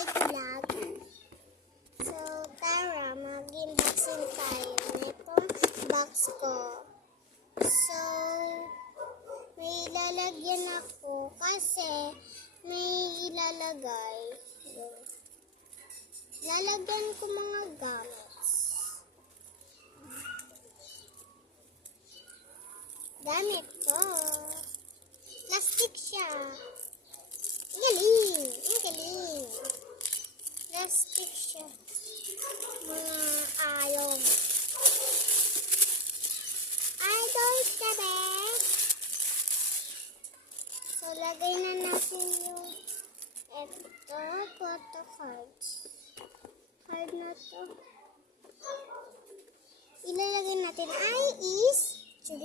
White Vlog. So, tara, mag-unboxing tayo nitong box ko. So, may ilalagyan ako kasi may ilalagay. Lalagyan ko mga gamits. Gamit ko. Plastic siya. Ang galing! Ang galing! Plastic siya. Mga ayong. Idol sabi. So, lagay na natin yung ito, photo cards. Card na to. Ilalagay natin ay is 3.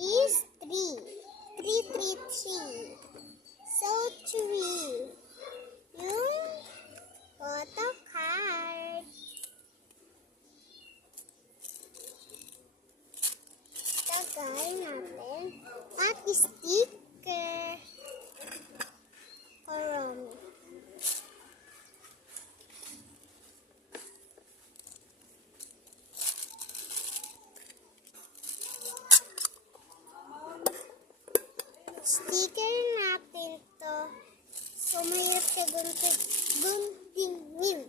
Is 3. 3, 3, 3. So, 3. Yung photo card. Lagay natin. At sticker. Karami. Sticker natin to. So, mahirap sa guntingin.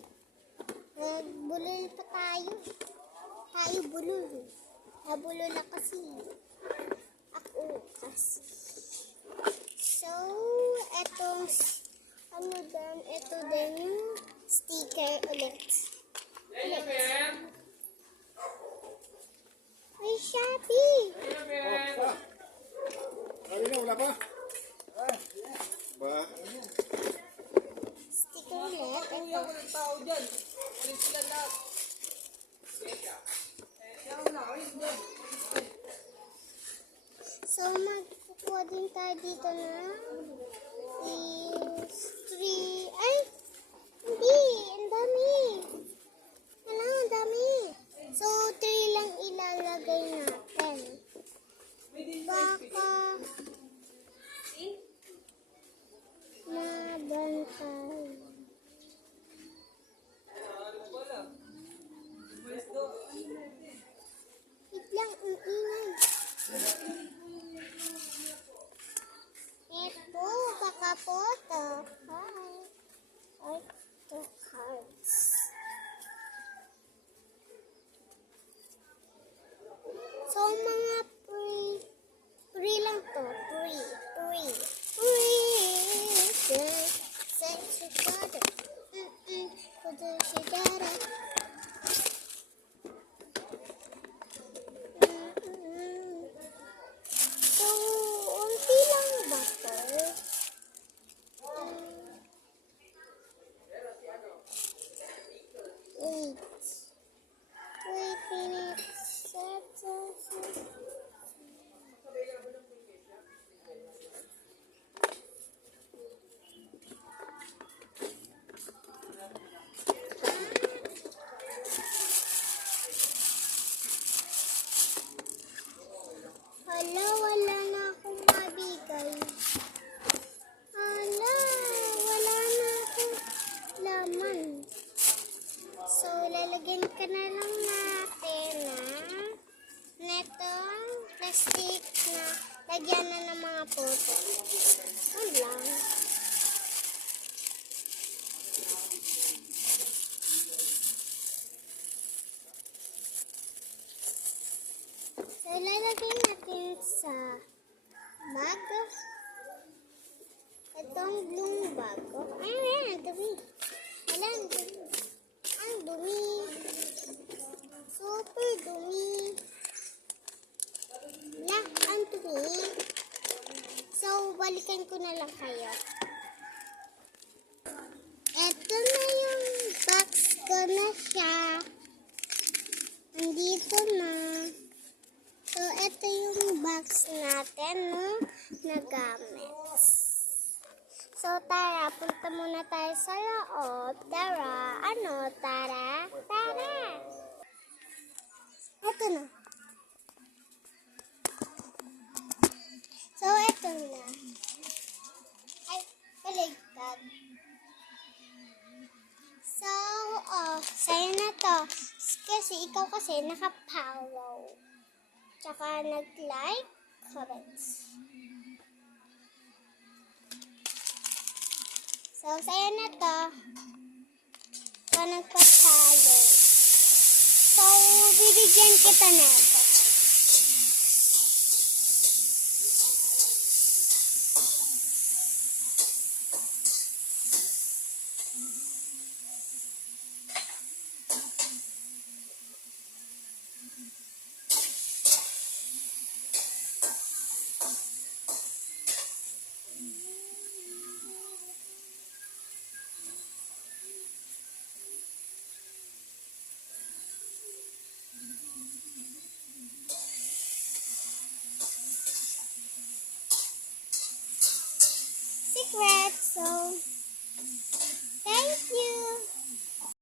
Bulol pa tayo. Tayo bulol. Nabulol na kasi. Ako kasi. So, etong ito din yung sticker ulit. May Shopee. Wala pa? Ba? Sticker ulit. So, magkukuha din tayo dito na is 3. Ay! Hindi! Ang dami! Alam, ang dami! So, 3 lang ilalagay natin. Baka mabantay. Wait lang, ang ingay. Ito, baka photo. Hi. Ito, cards. So, mga free lang to. Free. Say together. Put it together. So, unti lang ba to? Wait minute. Hala, wala na akong mabigay. Hala, wala na akong laman. So, lalagyan ka na lang natin netong plastic na lagyan na ng mga photo. Ano lang. So, lalagyan natin sa bag. Itong blue bag. Ay, ang dumi. Wala, ang dumi. Ang dumi. Super dumi. Black ang dumi. So, balikan ko na lang kayo. Ito na yung box ko na siya. Andito na. So, ito yung box natin, no, na gamit. So, tara, punta muna tayo sa loob. Tara, tara? Tara! Ito na. So, ito na. Ay, kasi ikaw kasi naka-follow. Tsaka nag-like, comments. So, sa'yo na to. Ikaw nagpa-follow. So, bibigyan kita na ito. Secret. So,